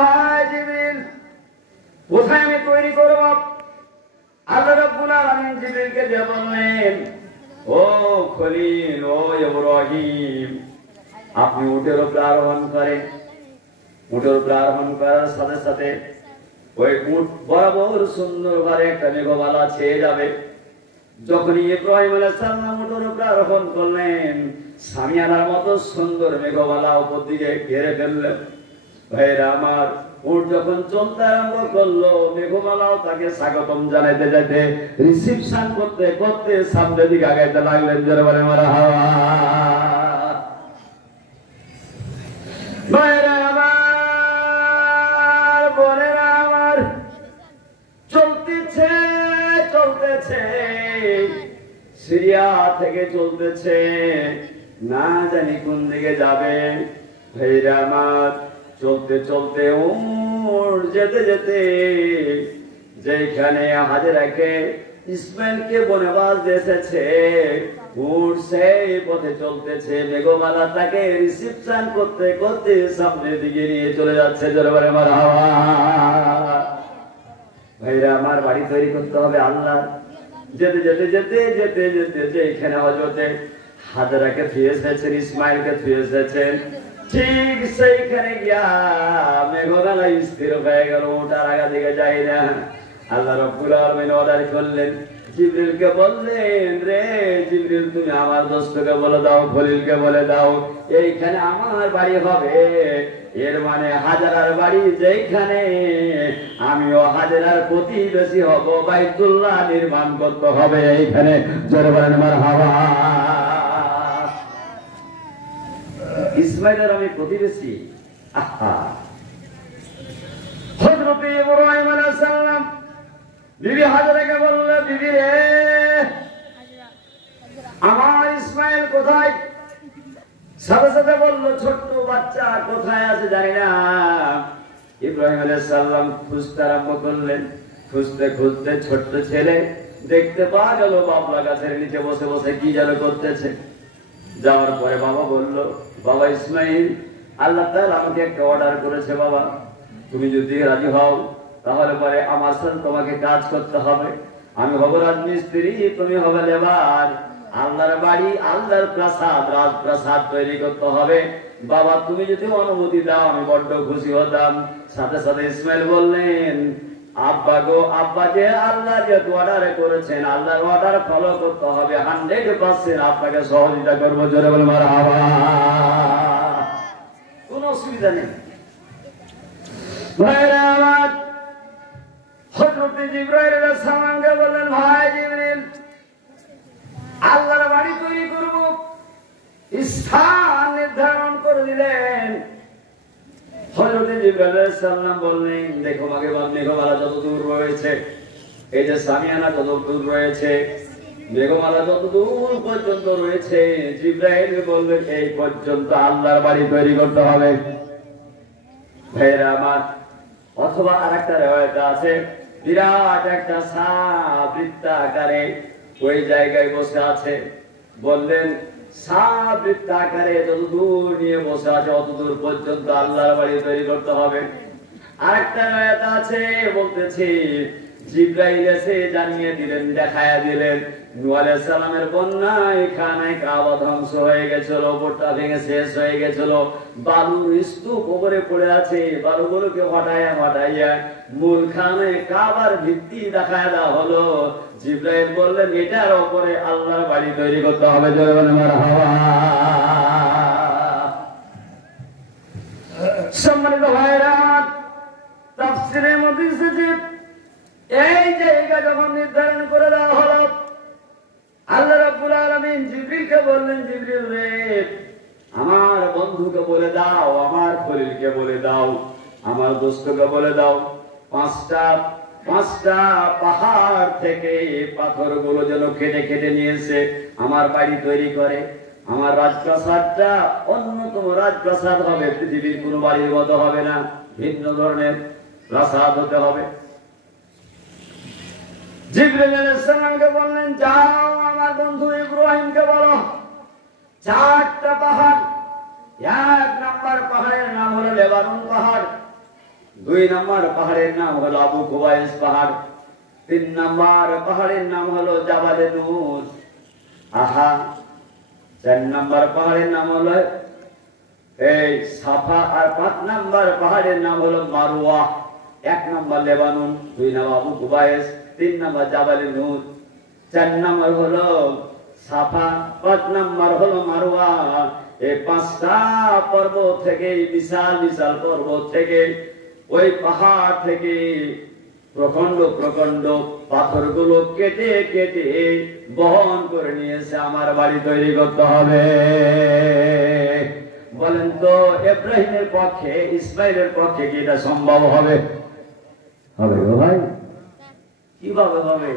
ভাই জিবরিল, কোথায় আমি তৈরি করব? আল্লাহ রাব্বুল আলামিন জিবরিলকে দিয়ে বললেন, ও খলিল, ও ইব্রাহিম, আপনি উটের উপর আরোহণ করেন। উটের উপর আরোহণ করার সাথে সাথে ওই উট বরাবর সুন্দর ভাবে একটা মেঘমালা ছেয়ে যাবে। যখনই ইব্রাহিম আলাইহিস সালাম উটের উপর আরোহণ করলেন, সামিয়ানার মতো সুন্দর মেঘমালা উপর দিকে ঘিরে ফেললেন। ভাইরা আমার, উট যখন চলতে আরম্ভ করলো, মেঘমালাও তাকে স্বাগতম জানাইতে যেতে, রিসিপশন করতে করতে সামনের দিকে আগাইতে লাগলেন। জোরে বলে মারহাবা। ভাইরা আমার, বোনেরা আমার, চলতেছে চলতেছে, সিরিয়া থেকে চলতেছে, না জানি কোন দিকে যাবে। ভাইরা আমার, চলতে চলতে উট যেতে যেতে যেখানে হাজেরাকে ইসমাইলকে বনবাস এসেছে, উট সেই পথে চলতেছে। মেঘমালা তাকে রিসিপশন করতে করতে সামনের দিকে নিয়ে চলে যাচ্ছে। জোরে বলে মারহাবা। ভাইরা আমার, বাড়ি তৈরি করতে হবে আল্লাহ। যেতে যেতে যেতে যেতে যেতে যেখানে হযরতে হাজেরাকে ফিরে এসেছেন, ইসমাইলকে ফিরে এসেছেন, ঠিক সেইখানে গিয়া মেঘমালা স্থির হয়ে গেল। ওটার আগা দিকে যায় না। আল্লাহ রাব্বুল আলামিন অর্ডার করলেন, জিবরিলকে বললেন, রে জিবরিল, তুমি আমার দোস্তকে বলে দাও, খলিলকে বলে দাও, এইখানে আমার বাড়ি হবে। এর মানে হাজেরার বাড়ি যেখানে, আমিও হাজেরার প্রতিবেশী হব। বাইতুল্লাহ নির্মাণ করতে হবে এইখানে। জোরে বলেন মারহাবা। ইসমাইলের আমি প্রতিবেশী। আহা, হযরত ইব্রাহিম আলাইহিস সালাম বিবি হাজেরাকে বলল, বিবি রে, আমার ইসমাইল কোথায়? সাথে সাথে বলল, ছোট্ট বাচ্চা কোথায় আছে জানি না। ইব্রাহিম আলাইহিস সালাম খুঁজতে আরম্ভ করলেন। খুঁজতে খুঁজতে ছোট্ট ছেলে দেখতে পাওয়া গেল বাবলা গাছের নিচে বসে বসে কি যেন করতেছে। যাওয়ার পরে বাবা বলল, বাবা ইসমাইল, আল্লাহ তাআলা আমাকে একটা অর্ডার করেছে বাবা, তুমি যদি রাজি হও তাহলে পরে আমার সাথে তোমাকে কাজ করতে হবে। আমি হব রাজমিস্ত্রি, তুমি হবে লেবার। আল্লাহর বাড়ি, আল্লাহর প্রাসাদ, রাজপ্রাসাদ তৈরি করতে হবে। বাবা তুমি যদি অনুমতি দাও আমি বড্ড খুশি হতাম। সাথে সাথে ইসমাইল বললেন, আব্বা গো, আব্বা যে আল্লাহ যে অর্ডার করেছেন, আল্লাহর অর্ডার ফলো করতে হবে। 100% আপনাকে সহযোগিতা করবো। জোরে বলে মারহাবা। কোনো অসুবিধা নেই। ভাইরা আমার, হযরত জিবরাইল আলাইহিস সালামকে বললেন, ভাই জিবরিল, আল্লাহর বাড়ি তৈরি করব, স্থান নির্ধারণ করে দিলেন। হযরত জিবরাইল আলাইহিস সালাম বললেন, দেখো মেঘমালা যত দূর রয়েছে, এই যে সামিয়ানা যত দূর রয়েছে, মেঘমালা যত দূর পর্যন্ত রয়েছে, জিবরাইল বললেন এই পর্যন্ত আল্লাহর বাড়ি তৈরি করতে হবে। ভাইরা আমার, অথবা আরেকটা রিওয়ায়াত আছে, বিরাট একটা সাপ বৃত্তাকারে ওই জায়গায় বসে আছে। বললেন সাপ বৃত্তাকারে যত দূর নিয়ে বসে আছে অত দূর পর্যন্ত আল্লাহর বাড়ি তৈরি করতে হবে। আরেকটা রিওয়ায়াত আছে, বলতেছি জিবরাইল এসে জানিয়ে দিলেন, দেখায়া দিলেন, নূহ আলাইহিস সালামের বন্যায় খানায় কাবা ধ্বংস হয়ে গেছিল, উপরটা ভেঙে শেষ হয়ে গেছিল, বালুর স্তূপ উপরে পড়ে আছে, বালুগুলোকে হটাইয়া হটাইয়া মূল খানায় কাবার ভিত্তি দেখায় দেওয়া হলো। জিবরাইল বললেন এটার উপরে আল্লাহর বাড়ি তৈরি করতে হবে। জোরে বলে মারহাবা। সম্মানিত ভাইরা, তাফসীরের মধ্যে এসেছে এই জায়গা যখন নির্ধারণ করে দেওয়া হলো, আল্লাহ রাব্বুল আলামিন জিবরিলকে বললেন, জিবরিল রে, আমার বন্ধুকে বলে দাও, আমার খলিলকে বলে দাও, আমার দোস্তকে বলে দাও, পাঁচটা পাহাড় থেকে পাথরগুলো যেন কেটে কেটে নিয়ে এসে আমার বাড়ি তৈরি করে। আমার রাজপ্রাসাদটা অন্যতম রাজপ্রাসাদ হবে, পৃথিবীর কোন বাড়ির মতো হবে না, ভিন্ন ধরনের প্রাসাদ হতে হবে। জিবরিল আলাইহিস সালামকে বললেন, যাও আমার বন্ধু ইব্রাহিমকে বলো 4টা পাহাড়। 1 নাম্বার পাহাড়ের নাম হলো লেবানন পাহাড়, 2 নম্বর পাহাড়ের নাম হলো আবু কুবাইস পাহাড়, 3 নম্বর পাহাড়ের নাম হলো জাবালে নূর, আহা, 4 নম্বর পাহাড়ের নাম হলো এই সাফা, আর 5 নম্বর পাহাড়ের নাম হলো মারওয়া। 1 নম্বর লেবানন, 2 নম্বর আবু কুবাইস, 3 নম্বর জাবালে নূর, 4 নম্বর হলো সাফা, 5 নম্বর হলো মারওয়া। এই 5টা পর্বত থেকে, বিশাল বিশাল পর্বত থেকে, ওই পাহাড় থেকে প্রখণ্ড প্রখণ্ড পাথরগুলো কেটে কেটে বহন করে নিয়েছে আমার বাড়ি তৈরি করতে হবে। বলেন তো ইব্রাহিমের পক্ষে, ইসমাইলের পক্ষে কি এটা সম্ভব হবে? হবে গো ভাই, কিভাবে হবে?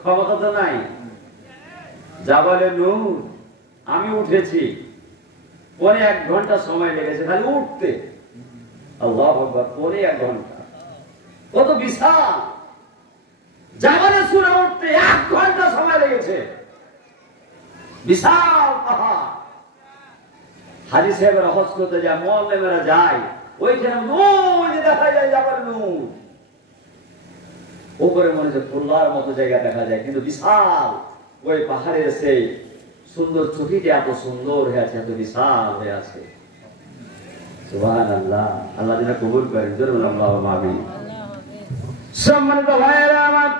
ক্ষমতা তো নাই। জাবালে নূর আমি উঠেছি, পরে 1 ঘন্টা সময় লেগেছে খালি উঠতে। আল্লাহু আকবার, পরে 1 ঘন্টা, কত বিশাল! জাবালে সূরা উঠতে 1 ঘন্টা সময় লেগেছে, বিশাল পাহাড়। হাজী সাহেবরা হজ করতে যায়, মুআল্লিমেরা যায়, ওইখানে নূর দেখা যায়, জাবালে নূর। উপরে মনে হচ্ছে ফুল্লার মতো জায়গা দেখা যায়, কিন্তু বিশাল ওই পাহাড়ের সেই সুন্দর চুটিটা এত সুন্দর হয়ে আছে, এত বিশাল হয়ে আছে। সুবহানাল্লাহ, আল্লাহ যেন কবুল করেন, জরুর আল্লাহুম্মা আমিন। সম্মানিত ভাইয়েরা আমার,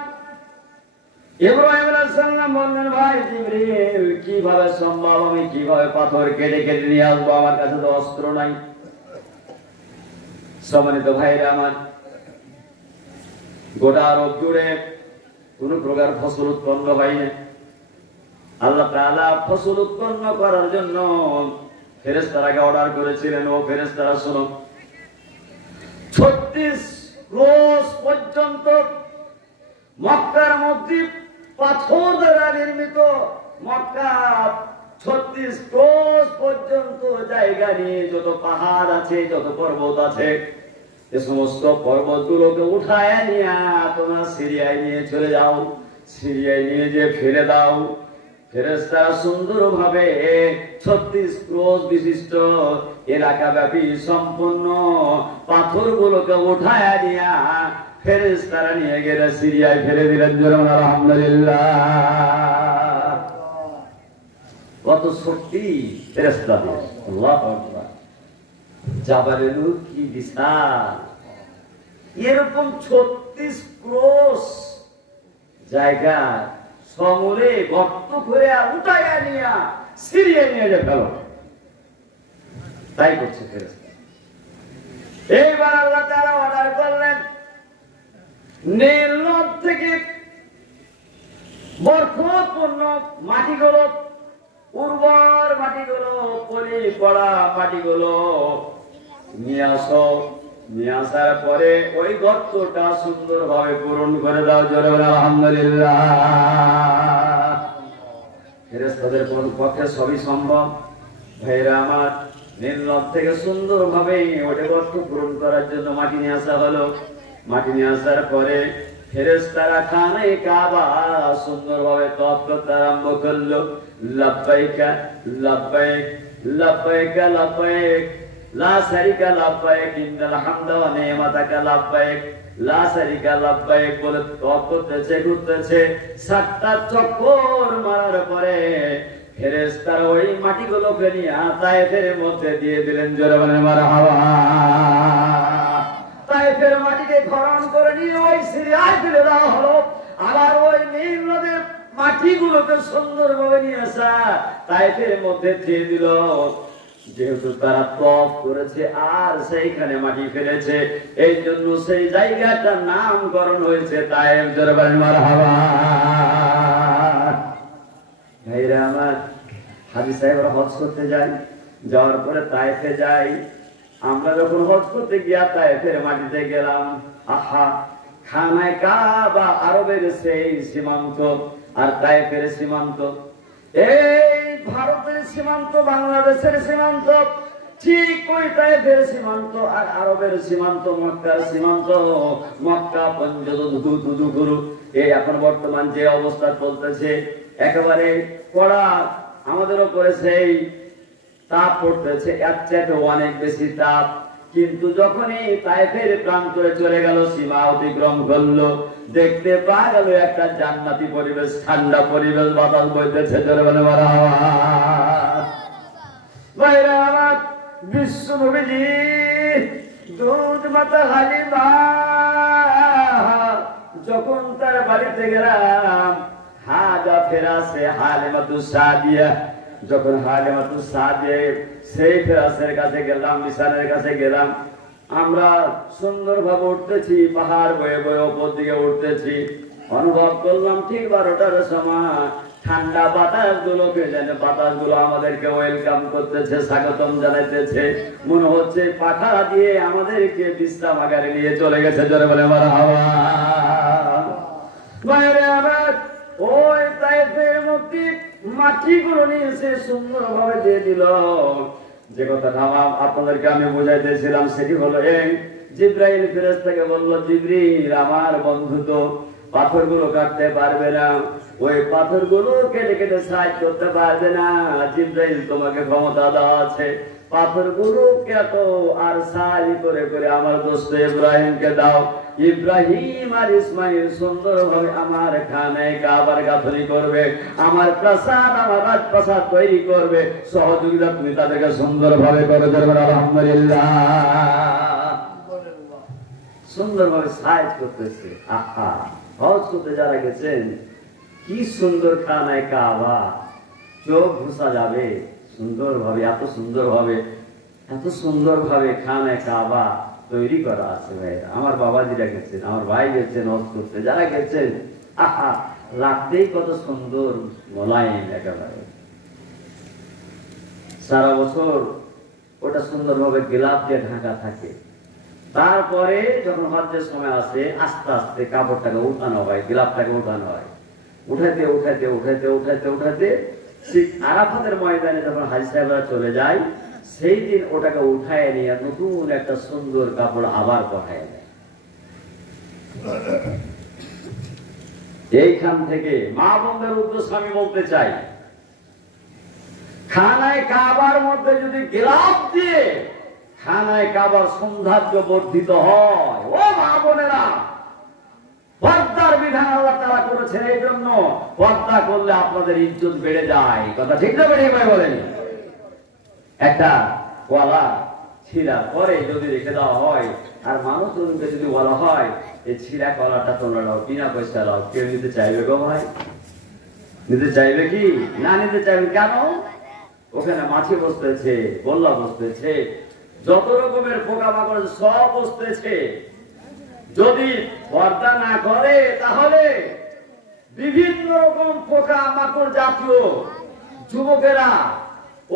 ইব্রাহিম আলাইহিস সালাম বললেন, ভাই জিবরিল, কিভাবে সম্ভব? আমি কিভাবে পাথর কেটে কেটে নিয়ে আসবো? আমার কাছে তো অস্ত্র নাই। সম্মানিত ভাইয়েরা আমার, গোটা আরব জুড়ে কোন প্রকার ফসল উৎপন্ন হয় না। আল্লাহ তাআলা ফসল উৎপন্ন করার জন্য ফেরেশতারাকে অর্ডার করেছিলেন, ও ফেরেশতারা শোনো, 36 ক্রোশ পর্যন্ত মক্কার মধ্যে পাথর দ্বারা নির্মিত, মক্কা 36 ক্রোশ পর্যন্ত জায়গা নিয়ে যত পাহাড় আছে, যত পর্বত আছে, এ সমস্ত পর্বতগুলোকে উঠায় নিয়ে তোমরা সিরিয়ায় নিয়ে চলে যাও, সিরিয়ায় নিয়ে যে ফেলে দাও। ফেরেশতারা সুন্দরভাবে 36 ক্রোশ বিশিষ্ট এলাকা ব্যাপী সম্পূর্ণ পাথরগুলোকে উঠায় নিয়ে ফেরেশতারা নিয়ে গেলে সিরিয়ায় ফেলে দিলেন। জোরে আলহামদুলিল্লাহ। কত শক্তি ফেরেশতাদের! আল্লাহু আকবার। জাবালে নূর কি বিশাল! এরকম 36 ক্রোশ জায়গা সমূলে গর্ত করে উঠাইয়া নিয়ে সিরিয়া নিয়ে যে ফেলো, তাই করছে ফেরেশতা। এইবার আল্লাহ তাআলা অর্ডার করলেন, নীল নদ থেকে বরকতপূর্ণ মাটিগুলো, উর্বর মাটিগুলো, পলি পড়া মাটিগুলো নিয়ে আসো। নিয়ে আসার পরে ওই গর্তটা সুন্দরভাবে পূরণ করে দাও। জোরে বলে আলহামদুলিল্লাহ। ফেরেশতাদের পক্ষে সবই সম্ভব। ভাইরা আমার, নীল নদ থেকে সুন্দরভাবে ওটা গর্ত পূরণ করার জন্য মাটি নিয়ে আসা হলো। মাটি নিয়ে আসার পরে ফেরেশতারা খানে কাবা সুন্দরভাবে তওয়াফ করতে আরম্ভ করলো। লাব্বাইকা লাব্বাইক লাব্বাইকা লাব্বাইক লা শারিকা লাব্বাইক ইন্নাল হামদা ওয়া নি'মাতাকা লাব্বাইক লা শারিকা লাব্বাইক বলে তওয়াফ করতেছে, ঘুরতেছে। 7টা চক্কর মারার পরে ফেরেশতারা ওই মাটিগুলোকে নিয়ে তায়েফের মধ্যে দিয়ে দিলেন। জোরে বলেন মারহাবা। তায়েফের মাটিকে খনন করে নিয়ে ওই সিরিয়ায় ফেলে দেওয়া হলো। আবার ওই নীল নদের মাটিগুলোকে সুন্দরভাবে নিয়ে আসা তায়েফের মধ্যে দিয়ে দিল। যেহেতু তারা তওয়াফ করেছে আর সেইখানে মাটি ফেলেছে, এই জন্য সেই জায়গাটার নামকরণ হয়েছে তায়েফ। জোরে বলেন মারহাবা। ভাইরা আমার, হাজী সাহেবরা হজ করতে যায়, যাওয়ার পরে তায়েফে যাই। আমরা যখন হজ করতে গিয়া তায়েফের মাটিতে গেলাম, আহা, খানায় কাবা আরবের সেই সীমান্ত আর তায়েফের সীমান্ত, এই ভারতের সীমান্ত, বাংলাদেশের সীমান্ত, ঠিক ওই তায়েফের সীমান্ত আর আরবের সীমান্ত, মক্কার সীমান্ত। মক্কা পঞ্চদুদু গুরু, এই এখন বর্তমান যে অবস্থা চলতেছে, একেবারে কড়া আমাদের উপরে সেই তাপ পড়তেছে, এর চাইতে অনেক বেশি তাপ। কিন্তু যখনই তায়েফের প্রান্তরে চলে গেল, সীমা অতিক্রম করলো, দেখতে পাওয়া গেল একটা জান্নাতি পরিবেশ, ঠান্ডা পরিবেশ, বাতাস বইতেছে, জোরে বলে মারহাবা। ভাইরা আমার, বিশ্ব নবীজি দুধ মাতা হালিমা যখন তার বাড়িতে গেলাম, হাজা ফেরাসে হালিমাতু সাদিয়া, যখন হালিমাতু সাদিয়া সেই ফেরাসের কাছে গেলাম, বিছানের কাছে গেলাম, আমরা সুন্দরভাবে উঠতেছি, পাহাড় বয়ে বয়ে ওপর দিকে উঠতেছি, অনুভব করলাম ঠিক 12টার সময় ঠান্ডা বাতাস গুলো আমাদেরকে ওয়েলকাম করতেছে, স্বাগতম জানাইতেছে, মনে হচ্ছে পাখা দিয়ে আমাদেরকে বিশ্রামাগারে নিয়ে চলে গেছে, জোরে বলে মারহাবা। ওই তায়েফের মধ্যে মাটিগুলো নিয়ে এসে সুন্দর ভাবে দিয়ে দিল। যে কথাটা আপনাদেরকে আমি বুঝাইতেছিলাম সেটি হলো, জিব্রাইল ফেরেশতাকে বলল, জিবরিল আমার বন্ধু তো পাথরগুলো কাটতে পারবে না, ওই পাথরগুলো কেটে কেটে সাইজ করতে পারবে না, জিব্রাইল তোমাকে ক্ষমতা দেওয়া আছে, পাথরগুলো কাটো আর সাইজ করে করে আমার দোস্ত ইব্রাহিমকে দাও। ইব্রাহিম আর ইসমাইল সুন্দরভাবে আমার খানায় কাবার গাঁথনি করবে, আমার প্রাসাদ, আমার রাজপ্রাসাদ তৈরি করবে, সহযোগিতা তুমি তাদেরকে সুন্দরভাবে করে দেবেন। আলহামদুলিল্লাহ, সুন্দরভাবে সাইজ করতেছে। আহা, হজ করতে যারা গেছেন, কি সুন্দর খানায় কাবা, চোখ ঘুষা যাবে সুন্দরভাবে, এত সুন্দরভাবে খানায় কাবা তৈরি করা আছে। ভাইরা আমার, বাবাজিরা গেছেন, আমার ভাই গেছেন হজ করতে, যারা গেছেন, আহা, লাগতেই কত সুন্দর মোলায়েম একেবারে। সারা বছর ওটা সুন্দরভাবে গিলাফ দিয়ে ঢাকা থাকে। তারপরে যখন হজ্জের সময় আসে, আস্তে আস্তে কাপড়টাকে উঠানো হয়, গিলাফটাকে উঠানো হয়, উঠাইতে উঠাইতে উঠাইতে উঠাইতে উঠাইতে ঠিক আরাফাতের ময়দানে যখন হাজী সাহেবরা চলে যায়, সেই দিন ওটাকে উঠায় নিয়ে নতুন একটা সুন্দর কাপড় আবার পঠায় দেয়। এইখান থেকে মা বোনদের উদ্দেশ্যে আমি বলতে চাই, খানায় কাবার মধ্যে যদি গিলাফ দিয়ে খানায় কাবার সৌন্দর্য বর্ধিত হয়, ও মা বোনেরা, পর্দার বিধান আল্লাহ তাআলা করেছেন, এই জন্য পর্দা করলে আপনাদের ইজ্জত বেড়ে যায়। কথা ঠিক না বেড়ে ভাই বলেন? একটা ওয়ালা ছিঁড়া পরে যদি রেখে দেওয়া হয়, আর মানুষ যদি বলা হয় এই ছিঁড়া কলাটা তোমরা নাও, বিনা পয়সা নাও, কেউ নিতে চাইবে গো ভাই? নিতে চাইবে কি? না নিতে চাইবে কেন? ওখানে মাছি বসতেছে, গোল্লা বসতেছে, যত রকমের পোকামাকড় সব বসতেছে। যদি পর্দা না করে তাহলে বিভিন্ন রকম পোকামাকড় জাতীয় যুবকেরা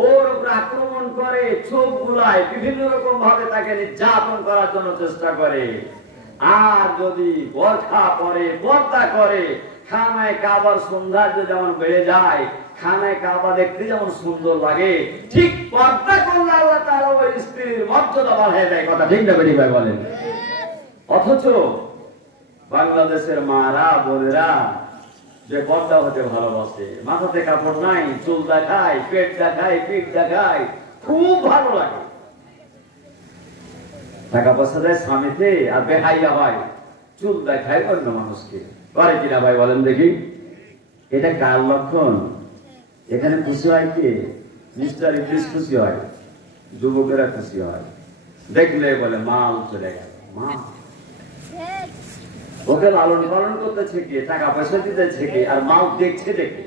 ওর উপর আক্রমণ করে, চোখ গুলায়, বিভিন্ন রকম ভাবে তাকে নির্যাতন করার জন্য চেষ্টা করে। আর যদি বরখা পরে, পর্দা করে, খানায় কাবার সৌন্দর্য যেমন বেড়ে যায়, খানায় কাবা দেখতে যেমন সুন্দর লাগে, ঠিক পর্দা করলে আল্লাহ তাআলা ওই স্ত্রীর মর্যাদা বাড়ায় দেয়। কথা ঠিক না বেরি ভাই বলেন? অথচ বাংলাদেশের মারা বোনেরা যে পর্দা হতে ভালোবাসে, মাথাতে কাপড় নাই, চুল দেখায়, পেট দেখায়, পিঠ দেখায়, খুব ভালো লাগে, টাকা পয়সা দেয় স্বামীতে, আর বেহাইয়া হয়, চুল দেখায় অন্য মানুষকে, করে কিনা ভাই বলেন দেখি? এটা কার লক্ষণ? এখানে খুশি হয় কে? মিস্টার ইংলিশ খুশি হয়, যুবকেরা খুশি হয়, দেখলে বলে মাল চলে গেল। মা ওকে লালন পালন করতেছে কে? টাকা পয়সা দিতেছে কে? আর মাল দেখছে দেখে।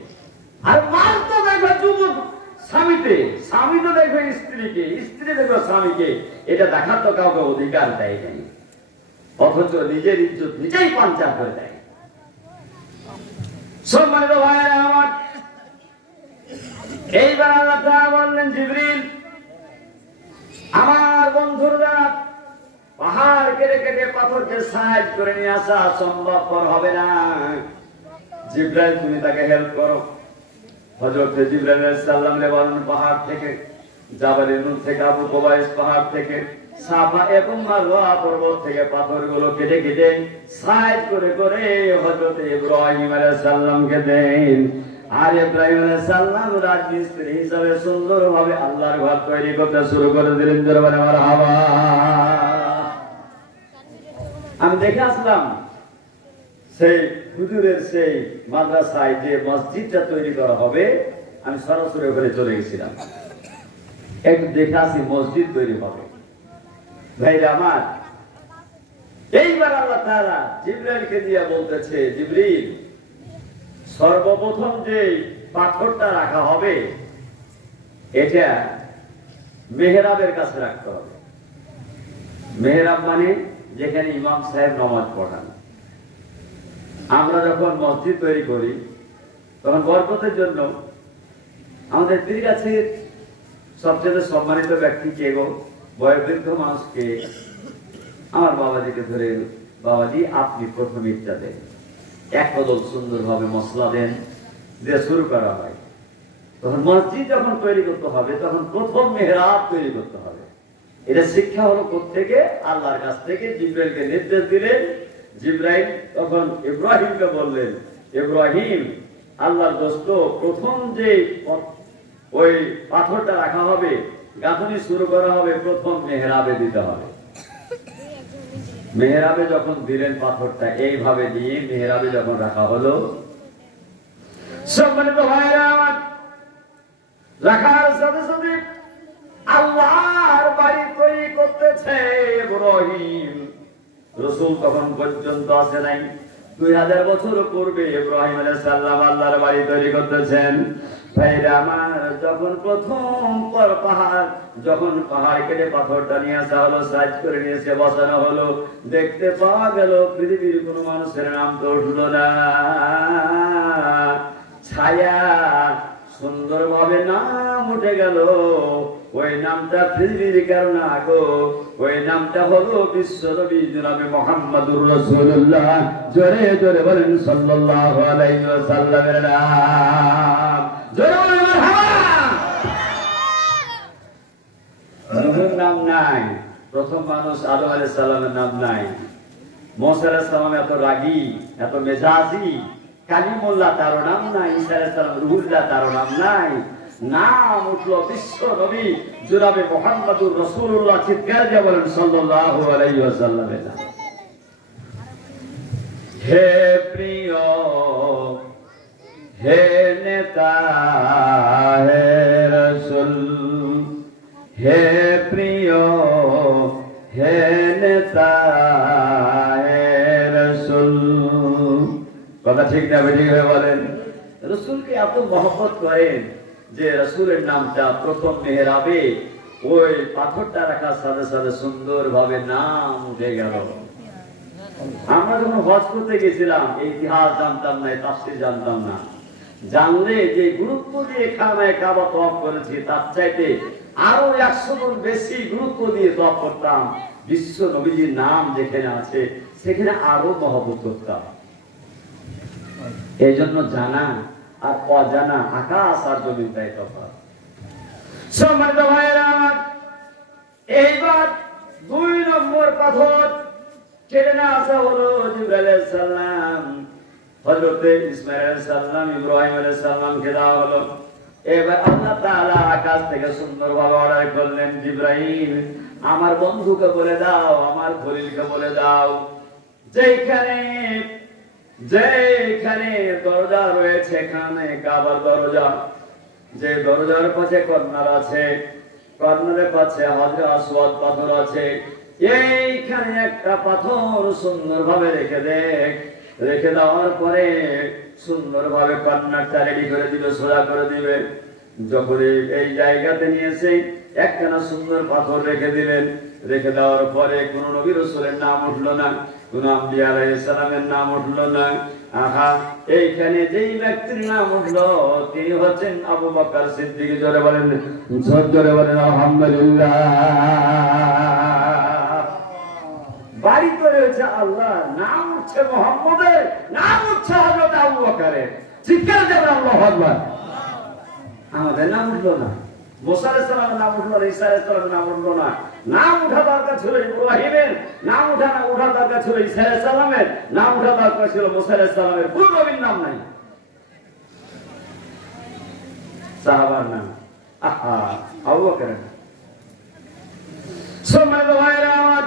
আর মাল তো দেখবে যুবক স্বামীতে, স্বামী তো দেখবে স্ত্রীকে, স্ত্রী দেখবে স্বামীকে। এটা দেখার তো কাউকে অধিকার দেয় নাই, অথচ নিজের ইজ্জত নিজেই পাঞ্চার করে দেয়। সম্মানিত ভাইয়েরা আমার, এইবার আল্লাহ তাআলা বললেন, জিবরিল আমার বন্ধুরা, পাহাড় কেটে কেটে পাথরকে সাইজ করে নিয়ে আসা সম্ভবপর হবে না, জিবরাইল তুমি তাকে হেল্প করো। হযরত জিবরাইল আলাইহিস সালাম লেবানন পাহাড় থেকে, জাবালে নূর থেকে, আবু কুবাইস পাহাড় থেকে, সাফা এবং মারওয়া পর্বত থেকে পাথরগুলো কেটে কেটে সাইজ করে করে হযরত ইব্রাহিম আলাইহিস সালামকে দেন। আর ইব্রাহিম আলাইহিস সালাম রাজমিস্ত্রি হিসেবে সুন্দরভাবে আল্লাহর ঘর তৈরি করতে শুরু করে দিলেন। জোরে বলে মারহাবা। আমি দেখে আসলাম সেই হুজুরের সেই মাদ্রাসায় যে মসজিদটা তৈরি করা হবে, আমি সরাসরি ওখানে চলে গেছিলাম, একটু দেখে আসি মসজিদ তৈরি হবে। ভাইরা আমার, এইবার আল্লাহ তাআলা জিবরাইলকে দিয়ে বলতেছে, জিবরিল, সর্বপ্রথম যে পাথরটা রাখা হবে এটা মেহরাবের কাছে রাখতে হবে। মেহরাব মানে যেখানে ইমাম সাহেব নামাজ পড়ান। আমরা যখন মসজিদ তৈরি করি তখন বরকতের জন্য আমাদের পীর কাছে সবচেয়ে সম্মানিত ব্যক্তি কে গো? বয়োবৃদ্ধ মানুষকে আমার বাবাজিকে ধরে, বাবাজি আপনি প্রথম ইচ্ছা দেন, এক কদল সুন্দরভাবে মশলা দেন, দিয়ে শুরু করা হয়। তখন মসজিদ যখন তৈরি করতে হবে তখন প্রথম মেহরাব তৈরি করতে হবে। এটা শিক্ষা হলো কোত্থেকে? আল্লাহর কাছ থেকে। জিবরাইলকে নির্দেশ দিলেন। জিবরাইল তখন ইব্রাহিমকে বললেন, ইব্রাহিম, আল্লাহর দোস্ত, প্রথম যে ওই পাথরটা রাখা হবে, গাঁথনি শুরু করা হবে, প্রথম মেহরাবে দিতে হবে। মেহরাবে যখন দিলেন পাথরটা, এইভাবে দিয়ে মেহরাবে যখন রাখা হলো, সম্মানিত ভাইরা আমার, রাখার সাথে সাথে আল্লাহর বাড়ি তৈরি করতেছে ইব্রাহিম। রাসূল তখন পর্যন্ত আসে নাই, 2000 বছর পূর্বে ইব্রাহিম আলাইহিস সালাম আল্লাহর বাড়ি তৈরি করতেছেন। ভাইরা আমার, যখন প্রথম পাহাড় কেটে পাথরটা নিয়ে আসা হলো, সাইজ করে নিয়ে এসে বসানো হলো, দেখতে পাওয়া গেল পৃথিবীর কোন মানুষের নাম তো উঠলো না। ছায়া সুন্দরভাবে নাম উঠে গেল। ওই নামটা পৃথিবীর কারণ আগো, ওই নামটা হলো বিশ্ব নবী জনাবে মুহাম্মদুর রাসূলুল্লাহ। জোরে জোরে বলেন সাল্লাল্লাহু আলাইহি ওয়াসাল্লামের নাম। জোরে বলেন মারহাবা। নূহের নাম নাই, প্রথম মানুষ আদম আলাইহিস সালামের নাম নাই। মুসা আলাইহিস সালাম এত রাগী, এত মেজাজি, কালিমুল্লাহ তার নাম নাই, ঈসা আলাইহিস সালাম রুহুল্লাহ তার নাম নাই। নাম উঠলো বিশ্ব নবী জনাবে মুহাম্মদুর রাসূলুল্লাহ। চিৎকার দিয়ে বলেন সাল্লাল্লাহু আলাইহি ওয়াসাল্লামের নাম। হে প্রিয়, হে নেতা, হে রাসূল, হে প্রিয়, হে নেতা, হে রাসূল। কথা ঠিক না বেঠিক হয়ে বলেন? রাসূলকে এত মহব্বত করেন যে রাসূলের নামটা প্রথম মেহরাবে ওই পাথরটা রাখার সাথে সাথে সুন্দরভাবে নাম উঠে গেল। আমরা যখন হজ করতে গেছিলাম, এই ইতিহাস জানতাম না, তাফসীর জানতাম না। জানলে যে গুরুত্ব দিয়ে খানায়ে কাবা তওয়াফ করেছি, তার চাইতে আরো 100 গুণ বেশি গুরুত্ব দিয়ে তওয়াফ করতাম। বিশ্ব নবীজির নাম যেখানে আছে সেখানে আরো মহব্বত করতাম। এই জন্য জানা আর অজানা আকাশ আর জমিন তাই তফাৎ। সম্মানিত ভাইরা আমার, এইবার 2 নম্বর পাথর কেটে না আসা হলো। জিবরাইল আলাইহিস সালাম হযরত ইসমাঈল আলাইহিস সালাম ইব্রাহিম আলাইহিস সালামকে দেওয়া হলো। এবার আল্লাহ তাআলা আকাশ থেকে সুন্দরভাবে অর্ডার করলেন, জিবরাইল, আমার বন্ধুকে বলে দাও, আমার খলিলকে বলে দাও, যেখানে দরজা রয়েছে, এখানে কাবার দরজা, যে দরজার পাশে কর্নার আছে, কর্নারের পাশে হাজরে আসওয়াদ পাথর আছে, এইখানে একটা পাথর সুন্দরভাবে রেখে দেওয়ার পরে সুন্দরভাবে কর্নারটা রেডি করে দিবে, সোজা করে দিবে। যখন এই জায়গাতে নিয়ে এসে একখানা সুন্দর পাথর রেখে দিলেন, রেখে দেওয়ার পরে কোন নবী রাসূলের নাম উঠলো না, কোন আম্বিয়া আলাইহিস সালামের নাম উঠলো না। আহা, এইখানে যেই ব্যক্তির নাম উঠলো তিনি হচ্ছেন আবু বকর সিদ্দিক। জোরে বলেন, জোরে বলেন আলহামদুলিল্লাহ। বাড়ি তো রয়েছে আল্লাহ, নাম উঠছে মুহাম্মদের, নাম উঠছে হযরত আবু বকরের। চিৎকার দেবেন আল্লাহু আকবার। আমাদের নাম উঠলো না, মুসা আলাইহিস সালামের নাম উঠলো না, ঈসা আলাইহিস সালামের নাম উঠলো না। নাম উঠা দরকার ছিল ইব্রাহিমের, নাম উঠা দরকার ছিল ঈসা আলাইহিস সালামের, নাম উঠা দরকার ছিল মুসা আলাইহিস সালামের। কোন নবীর নাম নাই, সাহাবার নাম, আহা, আবু বকরের নাম। সম্মানিত ভাইরা আমার,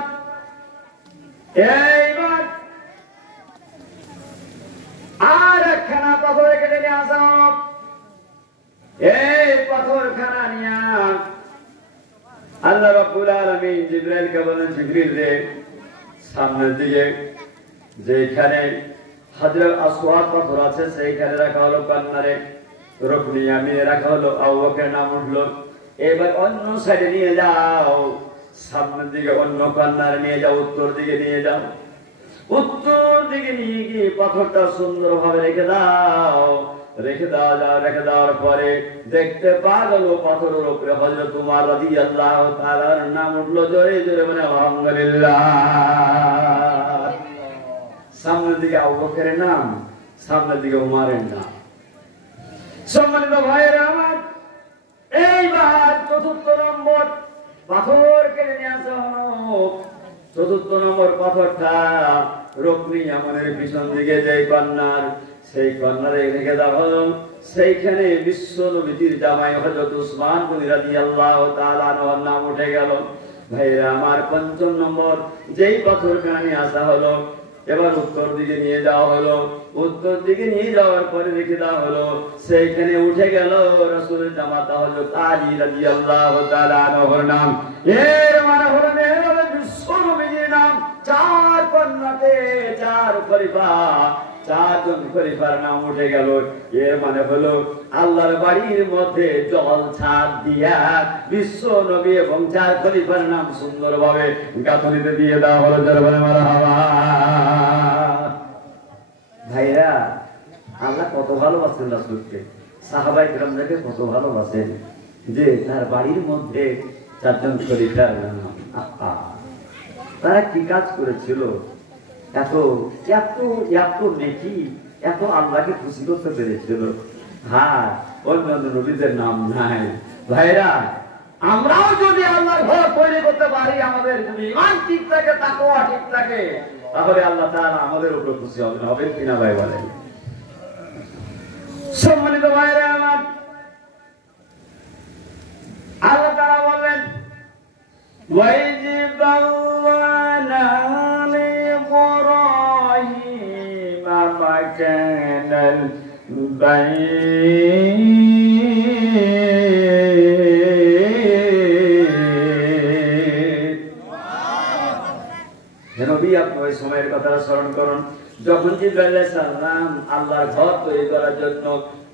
এইবার পাথর কেটে নিয়ে আসা হলো। এই পাথরখানা নিয়ে আল্লাহ রাব্বুল আলামিন জিবরাইলকে বলেন, জিবরিল রে, সামনের দিকে যেখানে হাজরাল আসওয়াদ পাথর আছে সেইখানে রাখা হলো কন্যারে, রুকনি ইয়ামিনে রাখা হলো, আবু বকরের নাম উঠলো। এবার অন্য সাইডে নিয়ে যাও, সামনের দিকে অন্য কন্যারে নিয়ে যাও, উত্তর দিকে নিয়ে যাও। উত্তর দিকে নিয়ে গিয়ে পাথরটা সুন্দরভাবে রেখে দাও। রেখে দেওয়ার পরে দেখতে পাগল পাথরের উপরে হযরত উমর রাদিয়াল্লাহু তাআলার নাম উঠলো। জোরে জোরে মানে আলহামদুলিল্লাহ। সামনের দিকে আবু বকরের নাম, সামনের দিকে উমরের নাম। সম্মানিত ভাইয়েরা আমার, এইবার চতুর্থ নম্বর পাথর কেটে নিয়ে আসা হলো। চতুর্থ নম্বর পাথরটা রুকনি ইয়ামানের পিছন দিকে যে কন্যার, সেই কন্যারে রেখে দেওয়া হলো। সেইখানে বিশ্ব নবীর জামাই হযরত উসমান গনি রাদিয়াল্লাহু তাআলা আনহুর নাম উঠে গেল। ভাইরা আমার, পঞ্চম নম্বর যেই পাথরখানা নিয়ে আসা হলো, এবার উত্তর দিকে নিয়ে যাওয়া হলো। উত্তর দিকে নিয়ে যাওয়ার পরে রেখে দেওয়া হলো। সেইখানে উঠে গেল রাসূলের জামাতা হযরত আলী রাদিয়াল্লাহু তাআলা আনহুর নাম। এর মানে হলো বিশ্ব নবীর নাম। চার কন্যাতে চার খলিফা, চারজন খলিফার নাম উঠে গেল। এর মানে হলো আল্লাহর বাড়ির মধ্যে জল ছাদ দিয়া বিশ্ব নবী এবং চার খলিফার নাম সুন্দরভাবে গাঁথনিতে দিয়ে দেওয়া হলো। জরবানে মারহাবা। ভাইরা, আল্লাহ কত ভালোবাসেন রাসূলকে, সাহাবায়ে কেরামদেরকে কত ভালোবাসেন যে তার বাড়ির মধ্যে চারজন খলিফার নাম। তারা কি কাজ করেছিল? এত এত এত নেকি, এত আল্লাহকে খুশি করতে পেরেছিল। হ্যাঁ, অন্যান্য নবীদের নাম নাই। ভাইরা, আমরাও যদি আল্লাহর ঘর তৈরি করতে পারি, আমাদের যদি ঈমান ঠিক থাকে, তাকওয়া ঠিক থাকে, তাহলে আল্লাহ তাআলা আমাদের উপর খুশি হবেন। হবেন কিনা ভাই বলেন? সম্মানিত ভাইরা আমার, আল্লাহ তাআলা বলেন, وَإِذْ بَوَّأْنَا لِإِبْرَاهِيمَ مَكَانَ الْبَيْتِ। হে নবী, আপনি ওই সময়ের কথা স্মরণ করুন যখন জিবরাইল আলাইহিস সালাম আল্লাহর ঘর তৈরি করার জন্য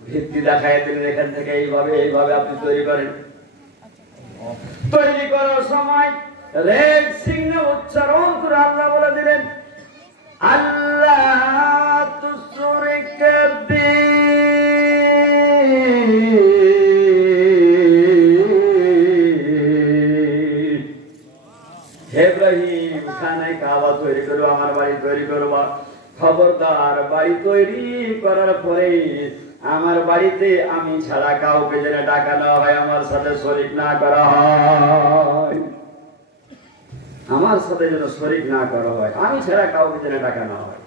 ভিত্তি দেখায় দিলেন, এখান থেকে এইভাবে এইভাবে আপনি তৈরি করেন। তৈরি করার সময় রেড সিগন্যাল উচ্চারণ করে আল্লাহ বলে দিলেন, আল্লাহ তুশরিক বি। হে ইব্রাহিম, খানায় কাবা তৈরি করো, আমার বাড়ি তৈরি করবা। খবরদার, বাড়ি তৈরি করার পরে আমার বাড়িতে আমি ছাড়া কাউকে যেন ডাকা না হয়, আমার সাথে শরীক না করা হয়। আমার সাথে যেন শরীক না করা হয়, আমি ছাড়া কাউকে যেন ডাকা না হয়।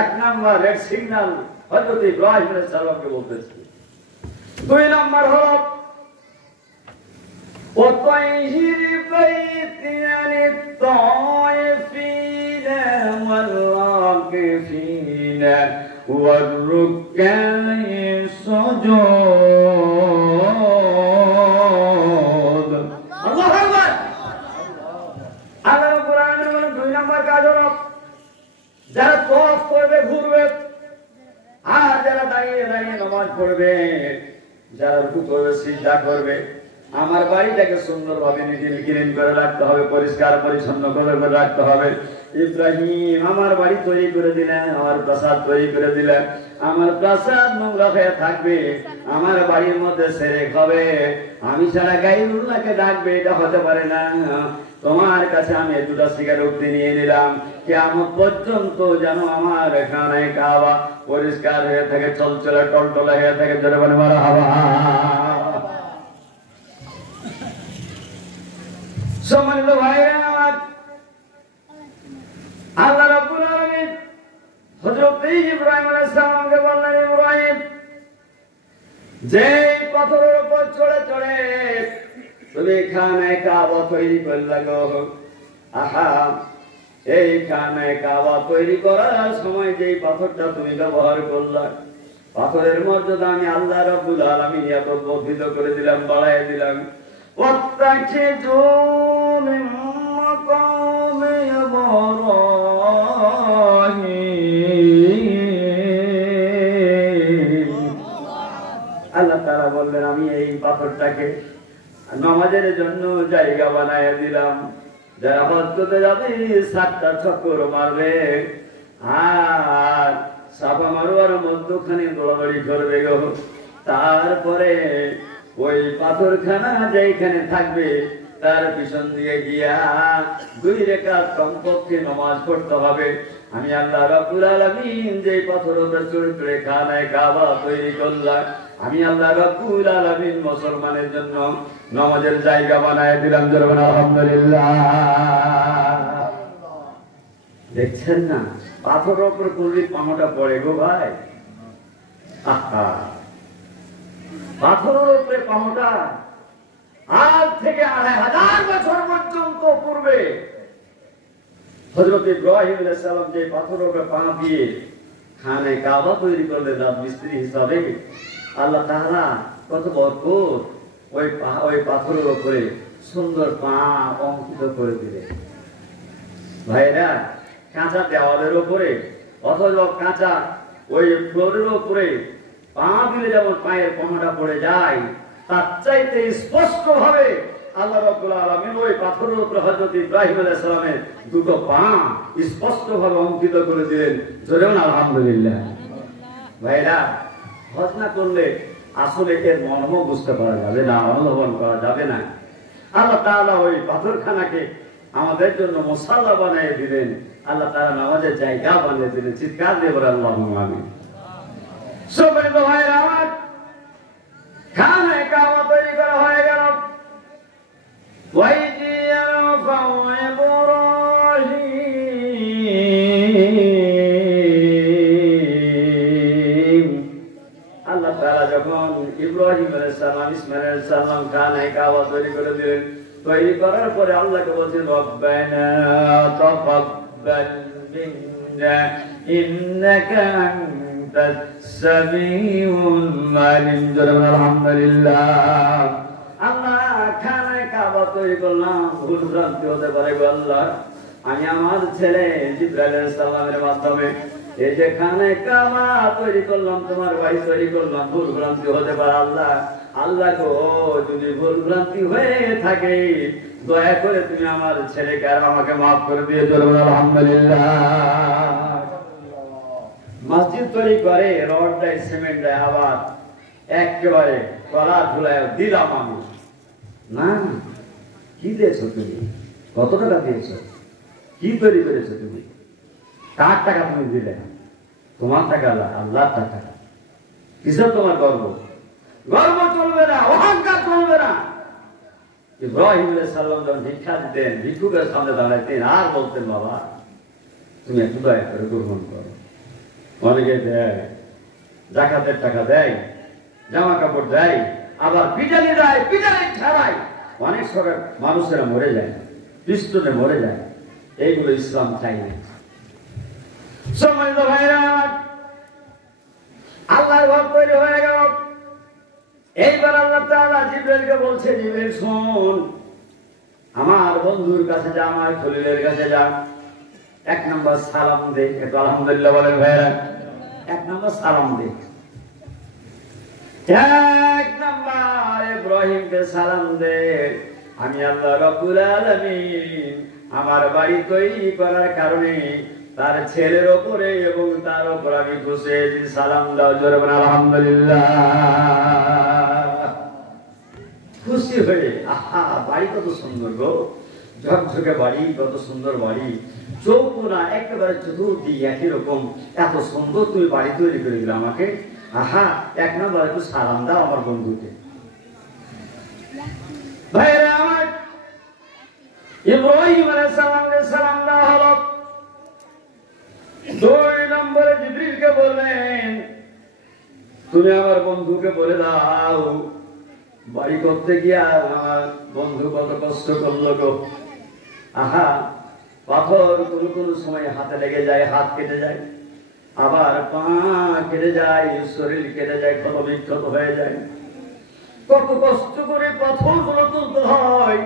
এক নাম্বার রেড সিগন্যাল হযরত ইব্রাহিম আলাইহিস সালামকে বলতেছি। দুই নাম্বার হলো ওয়াতাইহির বাইতিনা লিত-তাইফিনা ওয়াল-রাকিফিনা ওয়ার-রুক্কা'i সুজুদ। আল্লাহু আকবার। আল্লাহ কোরআনের মধ্যে দুই নাম্বার কাজ হলো যারা তওয়াফ করবে, ঘুরবে, আর যারা দাঁড়িয়ে দাঁড়িয়ে নামাজ পড়বে, যারা রুকু করবে, সিজদা করবে, আমার বাড়িটাকে সুন্দরভাবে ক্লিন করে রাখতে হবে, পরিষ্কার পরিচ্ছন্ন করে রাখতে হবে। ইব্রাহিম আমার বাড়ি তৈরি করে দিলেন, আমার প্রাসাদ তৈরি করে দিলেন, আমার প্রাসাদ নোংরা হয়ে থাকবে, আমার বাড়ির মধ্যে সেরেক হবে, আমি ছাড়া গায়রুল্লাহকে ডাকবে, এটা হতে পারে না। তোমার কাছে আমি দুটো স্বীকারোক্তি নিয়ে নিলাম, কিয়ামত পর্যন্ত যেন আমার খানায় কাবা পরিষ্কার হয়ে থাকে, চলচলে টলটলে হয়ে থাকে। জোরে বলে মারহাবা। সম্মানিত ভাইরা, আল্লাহ রাব্বুল আলামিন হযরত ইব্রাহিম আলাইহিস সালামকে বললেন, ইব্রাহিম, যে পাথরের উপর চড়ে চড়ে তুমি খানায় কাবা তৈরি করলে গো, আহা, এই খানায় কাবা তৈরি করার সময় যেই পাথরটা তুমি ব্যবহার করলা, পাথরের মর্যাদা আমি আল্লাহ রাব্বুল আলামিন এত বর্ধিত করে দিলাম, বাড়ায় দিলাম। ওয়াত্তাখিযু মিন মাকামি ইব্রাহিম। আল্লাহ তাআলা বললেন আমি এই পাথরটাকে নামাজের জন্য জায়গা বানায় দিলাম। যারা মসজিদে যাবে 7টা চক্কর মারবে আর সাফা মারোয়ার মধ্যখানে দৌড়াদৌড়ি করবে গো। তারপরে ওই পাথরখানা যেখানে থাকবে তার পিছন দিয়ে গিয়া 2 রাকাত কমপক্ষে নামাজ পড়তে হবে। আমি আল্লাহ রাব্বুল আলামিন যে পাথরের উপর চড়ে খানায় কাবা তৈরি করলাম, আমি আল্লাহ রাব্বুল আলামিন মুসলমানের জন্য নামাজের জায়গা বানায় দিলাম। জোরে আলহামদুলিল্লাহ। দেখছেন না পাথরের উপর করলে পামটা পড়ে গো ভাই। আহা, পাথরের উপরে পামটা আজ থেকে 2500 বছর পর্যন্ত পূর্বে হযরত ইব্রাহিম আলাইহিস সালাম যে পাথরের উপরে পা দিয়ে খানে কাবা তৈরি করলেন রাজমিস্ত্রি হিসাবে, আল্লাহ তাআলা কত বরকত ওই পাথরের উপরে সুন্দর পা অঙ্কিত করে দিলেন। ভাইরা, কাঁচা দেওয়ালের উপরে অথবা কাঁচা ওই ফ্লোরের উপরে পা দিলে যেমন পায়ের পামাটা পড়ে যায়, তার চাইতে স্পষ্ট ভাবে আল্লাহ রাব্বুল আলামিন ওই পাথরের উপরে হযরত ইব্রাহিম আলাইহিস সালামের 2টো পা স্পষ্ট ভাবে অঙ্কিত করে দিলেন। জোরে আলহামদুলিল্লাহ। ভাইরা, হজ না করলে আসলে এর মর্ম বুঝতে পারা যাবে না, অনুধাবন করা যাবে না। আল্লাহ তাআলা ওই পাথরখানাকে আমাদের জন্য মুসাল্লা বানিয়ে দিলেন, আল্লাহ তাআলা নামাজের জায়গা বানিয়ে দিলেন। চিৎকার দিয়ে বলে আল্লাহুম্মা আমিন। সম্মানিত ভাইরা, খানায় কাবা তৈরি করা হয়ে গেল। وَإِذْ يَرْفَعُ إِبْرَاهِيمُ আল্লাহ তাআলা যখন ইব্রাহিম আলাইহিস সালাম, ইসমাঈল আলাইহিস সালাম খানায় কাবা তৈরি করে দিলেন, তৈরি করার পরে আল্লাহকে বলছেন রব্বানা তাকাব্বাল মিন্না ইন্নাকা আনতাস সামিউল আলিম। আলহামদুলিল্লাহ। আল্লাহ খানায় কাবা তৈরি করলাম, ভুল ভ্রান্তি হতে পারে গো আল্লাহ। আমি আমার ছেলে জিবরাইল আলাইহিস সালামের মাধ্যমে এই যে খানায় কাবা তৈরি করলাম, তোমার ভাই তৈরি করলাম, ভুল ভ্রান্তি হতে পারে আল্লাহ। আল্লাহ গো, যদি ভুল ভ্রান্তি হয়ে থাকে দয়া করে তুমি আমার ছেলেকে আর আমাকে মাফ করে দিয়ে চলো। আলহামদুলিল্লাহ। মসজিদ তৈরি করে রড দেয়, সিমেন্ট দেয়, আবার একেবারে কলা ঝুলায় দিলাম আমি না। কি দিয়েছো তুমি? কত টাকা দিয়েছো? কি তৈরি করেছো তুমি? কার টাকা তুমি দিলে? তোমার টাকা না, আল্লাহর টাকা। কিসের তোমার গর্ব? গর্ব চলবে না, অহংকার চলবে না। ইব্রাহিম আলাইহিস সালাম যখন ভিক্ষা দিতেন, ভিক্ষুকের সামনে দাঁড়াইতেন আর বলতেন বাবা তুমি একটু দয়া করে গ্রহণ করো। অনেকে দেয়, যাকাতের টাকা দেয়, জামা কাপড় দেয়, আবার পিটালি দেয়, পিটালি ছাড়াই অনেক সময় মানুষেরা মরে যায়, পিস্তলে মরে যায়। এইগুলো ইসলাম চাই না। সম্মানিত ভাইরা, আল্লাহর ঘর তৈরি হয়ে গেল। এইবার আল্লাহ তাআলা জিবরাইলকে বলছে, জিবরাইল শোন, আমার বন্ধুর কাছে যা, আমার খলিলের কাছে যা, 1 নম্বর সালাম দে। একটু আলহামদুলিল্লাহ বলেন ভাইরা। 1 নম্বর সালাম দে। 1 নম্বর ইব্রাহিমকে সালাম দে। আমি আল্লাহ রাব্বুল আলামিন আমার বাড়ি তৈরি করার কারণে তার ছেলের উপরে এবং তার উপর আমি খুশি হয়েছি, সালাম দাও। জোরে বলেন আলহামদুলিল্লাহ। খুশি হয়ে, আহা বাড়ি কত সুন্দর গো, ঝকঝকে বাড়ি, কত সুন্দর বাড়ি, চৌকোনা একেবারে চতুর্দিকে একই রকম, এত সুন্দর তুমি বাড়ি তৈরি করে দিলে আমাকে। আহা 1 নম্বর একটু সালাম দাও আমার বন্ধুকে। ভাইরা আমার, ইব্রাহিম আলাইহিস সালামকে সালাম দেওয়া হলো। 2 নম্বরে জিবরিলকে বললেন তুমি আমার বন্ধুকে বলে দাও বাড়ি করতে গিয়া আমার বন্ধু কত কষ্ট করলো গো। আহা পাথর কোন কোন সময় হাতে লেগে যায়, হাত কেটে যায়, আবার পা কেটে যায়, শরীর কেটে যায়, ক্ষত বিক্ষত হয়ে যায়। কত কষ্ট করে পাথরগুলো তুলতে হয়।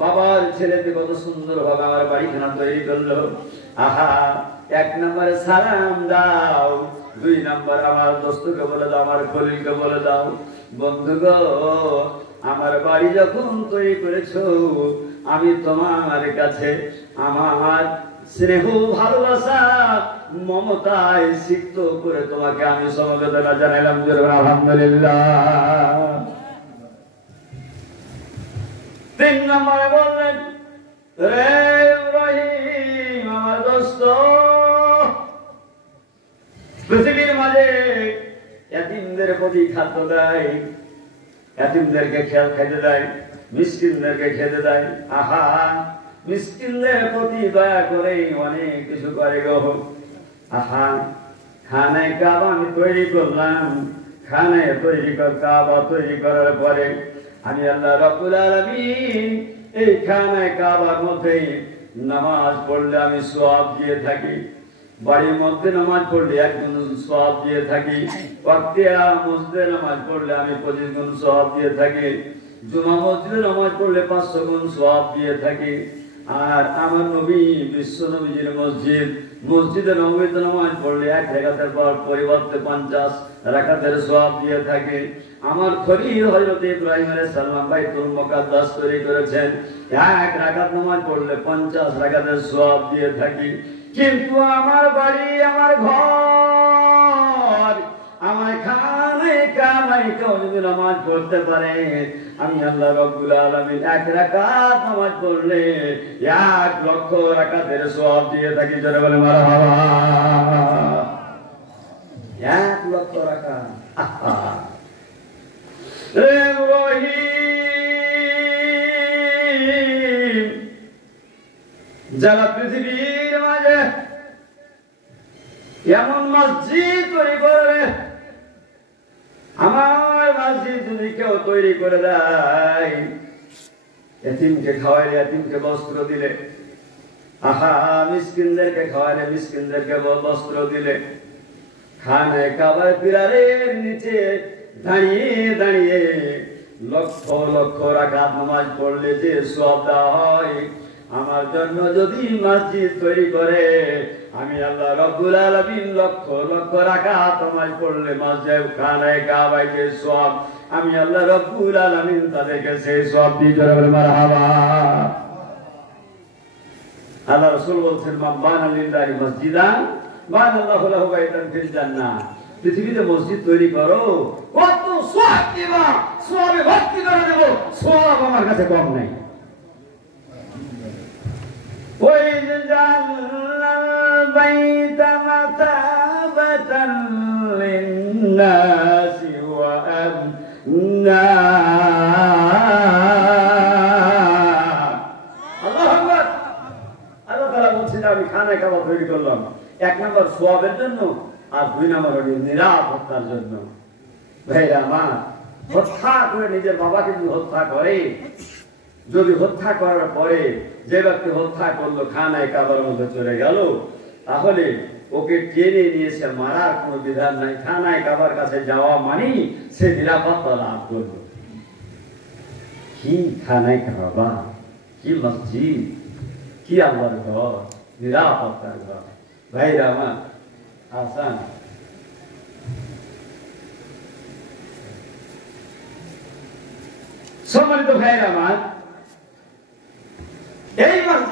বাবার ছেলেতে কত সুন্দর ভাবে আমার বাড়িখানা তৈরি করলো। আহা, 1 নম্বরে সালাম দাও, 2 নম্বর আমার দোস্তকে বলে দাও, আমার খলিলকে বলে দাও, বন্ধুগো আমার বাড়ি যখন তৈরি করেছো, আমি তোমার কাছে আমার স্নেহ ভালোবাসা মমতায় সিক্ত করে তোমাকে আমি সমবেদনা জানাইলাম। আলহামদুলিল্লাহ। 3 নম্বরে বললেন, রে ইব্রাহিম আমার দোস্ত, পৃথিবীর মাঝে এতিমদের প্রতি খাদ্য দেয়, এতিমদেরকে খেতে দেয়, মিসকিনদেরকে খেতে দেয়। আহা, মিসকিনদের প্রতি দয়া করে অনেক কিছু করে গো। আহা, খানায় কাবা আমি তৈরি করলাম, খানায় কাবা তৈরি করার পরে আমি আল্লাহ রাব্বুল আলামিন এই খানায় কাবার মধ্যে নামাজ পড়লে আমি সওয়াব দিয়ে থাকি, বাড়ির মধ্যে নামাজ পড়লে 1 গুণ সওয়াব দিয়ে থাকি, ওয়াক্তিয়া মসজিদে নামাজ পড়লে আমি 25 গুণ সওয়াব দিয়ে থাকি, জুমা মসজিদে নামাজ পড়লে 500 গুণ সওয়াব দিয়ে থাকি। আর আমার নবী বিশ্ব নবীজির মসজিদে নববীতে নামাজ পড়লে 1 রাকাতের পর পরিবর্তে 50 রাকাতের সওয়াব দিয়ে থাকে। আমার খলিল হযরত ইব্রাহিম আলাইহিস সালাম বাইতুল মুকাদ্দাস তৈরি করেছেন, 1 রাকাত নামাজ পড়লে 50 রাকাতের সওয়াব দিয়ে থাকি। কিন্তু আমার বাড়ি, আমার ঘর, আমার খানে কামাই কেউ যদি নামাজ পড়তে পারে, আমি আল্লাহ রাব্বুল আলামিন 1 রাকাত নামাজ পড়লে 1 লক্ষ রাকাতের সওয়াব দিয়ে থাকি। জোরে বলে মারহাবা। 1 লক্ষ রাকাত। যারা পৃথিবীর মাঝে এমন মসজিদ তৈরি করবে, আমার মসজিদ যদি কেউ তৈরি করে দেয়, এতিমকে খাওয়াইলে, এতিমকে বস্ত্র দিলে, আহা মিসকিনদেরকে খাওয়াইলে, মিসকিনদেরকে বস্ত্র দিলে, খানে কাবার পিলারের নিচে দাঁড়িয়ে দাঁড়িয়ে লক্ষ লক্ষ রাকাত নামাজ পড়লে যে সওয়াব দেওয়া হয়, আমার জন্য যদি মসজিদ তৈরি করে, আমি আল্লাহ রাব্বুল আলামিন লক্ষ লক্ষ রাকাত নামাজ পড়লে মসজিদ খানে কাবায় যে সওয়াব, আমি আল্লাহ রাব্বুল আলামিন তাদেরকে সেই সওয়াব দিয়ে। জোরে বলে মারহাবা। আল্লাহ রাসূল বলেছেন, মান বানা লিল্লাহি মসজিদান বানাল্লাহু লাহু বাইতান ফিল জান্নাহ। পৃথিবীতে মসজিদ তৈরি করো, কত সওয়াব দিবা, সওয়াবে ভর্তি করে দেব, সওয়াব আমার কাছে কম নাই। وإذ جعلنا البيت مثابة للناس وأمنا। আল্লাহু আকবার। আল্লাহ তাআলা বলছেন, আমি খানা কাবা তৈরি করলাম 1 নম্বর সওয়াবের জন্য, আর 2 নম্বর হলো নিরাপত্তার জন্য। ভাইরা আমার, হত্যা করে নিজের বাবাকে যদি হত্যা করে, যদি হত্যা করার পরে যে ব্যক্তি হত্যা করলো খানায় কাবার মধ্যে চলে গেল, তাহলে ওকে টেনে নিয়েছে মারার কোনো বিধান নাই। খানায় কাবার কাছে যাওয়া মানেই সে নিরাপত্তা লাভ করলো। কি খানায় কাবা, কি মসজিদ, কি আল্লাহর ঘর, নিরাপত্তার ঘর। ভাইরা আমার, আসান সম্মানিত ভাইরা আমার, এই